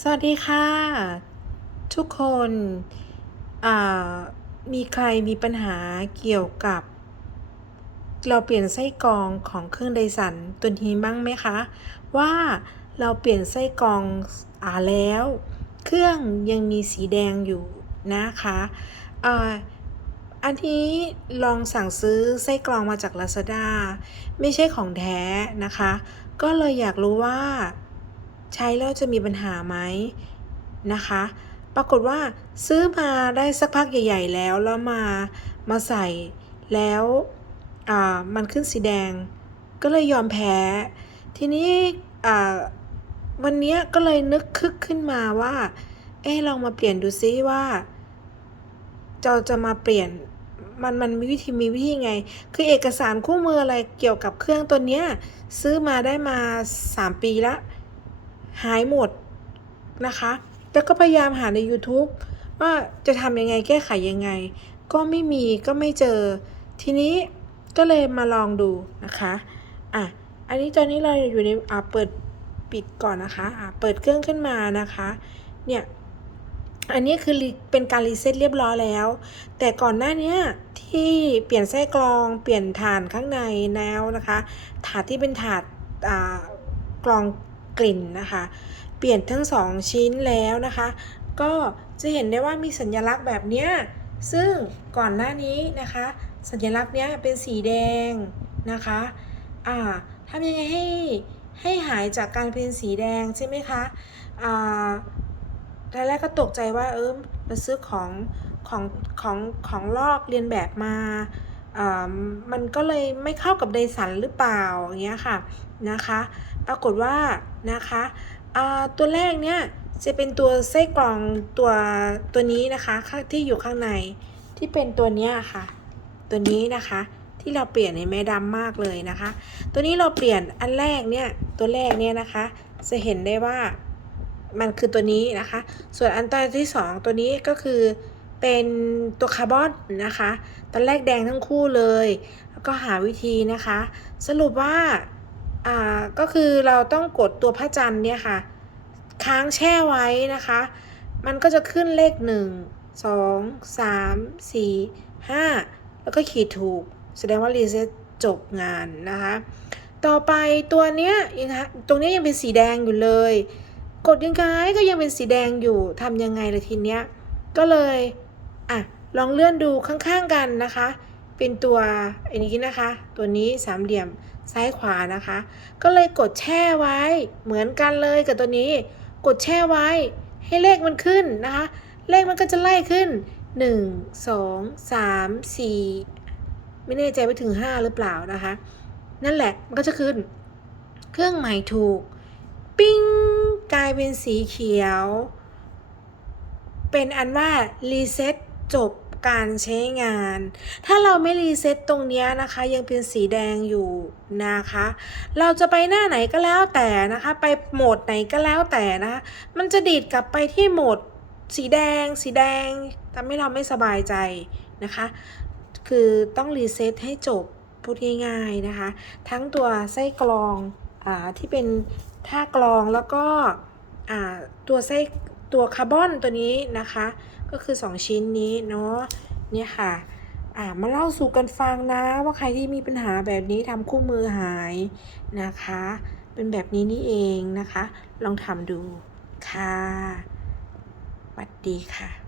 สวัสดีค่ะ ทุกคนมีใครมีปัญหาเกี่ยวกับ เราเปลี่ยนไส้กรองของเครื่องไดสันตัวนี้บ้างไหมคะ ว่าเราเปลี่ยนไส้กรองอ่าแล้ว เครื่องยังมีสีแดงอยู่นะคะอ่าอันนี้ลองสั่งซื้อไส้กรองมาจาก Lazada ไม่ใช่ของแท้นะคะ ก็เลยอยากรู้ว่า ใช้แล้วจะมีปัญหาไหมนะคะ ปรากฏว่าซื้อมาได้สักพักใหญ่ ๆ แล้วแล้วมามาใส่แล้วมันขึ้นสีแดง ก็เลยยอมแพ้ ทีนี้วันนี้ก็เลยนึกคึกขึ้นมาว่า เอ๊ลองมาเปลี่ยนดูซิว่าเราจะมาเปลี่ยนมันมันมีวิธีมีวิธีไง คือเอกสารคู่มืออะไรเกี่ยวกับเครื่องตัวเนี้ย ซื้อมาได้มา 3 ปีละ หายหมดนะคะ แล้วก็พยายามหาใน YouTube ว่าจะทำยังไงแก้ไขยังไง ก็ไม่มีก็ไม่เจอ ทีนี้ก็เลยมาลองดูนะคะอะอันนี้ตอนนี้เราอยู่ในอ่าเปิดปิดก่อนนะคะอะเปิดเครื่องขึ้นมานะคะ เนี่ยอันนี้คือเป็นการรีเซ็ตเรียบร้อยแล้ว แต่ก่อนหน้านี้ที่เปลี่ยนไส้กรอง เปลี่ยนฐานข้างในแล้วนะคะ ถาดที่เป็นถาดอ่ากรอง กลิ่นนะคะ เปลี่ยนทั้งสองชิ้นแล้วนะคะ ก็จะเห็นได้ว่ามีสัญลักษณ์แบบเนี้ยซึ่งก่อนหน้านี้นะคะ สัญลักษณ์เนี้ยเป็นสีแดงนะคะอ่าทำยังไงให้ให้หายจากการเป็นสีแดงใช่ไหมคะอ่าตอนแรกก็ตกใจว่าเออมาซื้อของของของของลอกเรียนแบบมาอ่า มันก็เลยไม่เข้ากับไดสันหรือเปล่าอย่างเงี้ยค่ะนะคะ ปรากฏว่านะคะตัวแรกเนี่ยจะเป็นตัวไส้กรองตัวตัวนี้นะคะที่อยู่ข้างในที่เป็นตัวเนี้ยค่ะ ตัวนี้นะคะที่เราเปลี่ยนในแม่ดำมากเลยนะคะ ตัวนี้เราเปลี่ยนอันแรกเนี่ยตัวแรกเนี่ยนะคะ จะเห็นได้ว่ามันคือตัวนี้นะคะ ส่วนอันตัวที่ 2 ตัวนี้ก็คือ เป็นตัวคาร์บอนนะคะ ตอนแรกแดงทั้งคู่เลย แล้วก็หาวิธีนะคะ สรุปว่าอ่าก็คือเราต้องกดตัวพระจันทร์เนี่ยค่ะ ค้างแช่ไว้นะคะ มันก็จะขึ้นเลข1 2 3 4 5แล้วก็ขีดถูก แสดงว่ารีเซ็ตจบงานนะคะ ต่อไปตัวเนี้ยยังตรงนี้ยังเป็นสีแดงอยู่เลย กดยังไงก็ยังเป็นสีแดงอยู่ทำยังไงละทีเนี้ยก็เลย อะลองเลื่อนดูข้างๆกันนะคะ เป็นตัวอันนี้นะคะ ตัวนี้สามเหลี่ยมซ้ายขวานะคะ ก็เลยกดแช่ไว้เหมือนกันเลยกับตัวนี้ กดแช่ไว้ให้เลขมันขึ้นนะคะ เลขมันก็จะไล่ขึ้น 1 2 3 4 ไม่แน่ใจไปถึง 5 หรือเปล่านะคะ นั่นแหละมันก็จะขึ้น เครื่องหมายถูก ปิ้งกลายเป็นสีเขียว เป็นอันว่ารีเซ็ต จบการใช้งาน ถ้าเราไม่รีเซ็ตตรงนี้นะคะ ยังเป็นสีแดงอยู่นะคะ เราจะไปหน้าไหนก็แล้วแต่นะคะ ไปโหมดไหนก็แล้วแต่นะคะมันจะดีดกลับไปที่โหมดสีแดง สีแดงทำให้เราไม่สบายใจนะคะ คือต้องรีเซ็ตให้จบพูดง่ายๆนะคะ ทั้งตัวไส้กรองอ่าที่เป็นท่ากรองแล้วก็อ่าตัวไส้ตัวคาร์บอนตัวนี้นะคะ ก็คือ 2 ชิ้นนี้เนาะเนี่ยค่ะอ่ามาเล่าสู่กันฟังนะ ว่าใครที่มีปัญหาแบบนี้ทำคู่มือหายนะคะ เป็นแบบนี้นี่เองนะคะ ลองทำดูค่ะสวัสดีค่ะ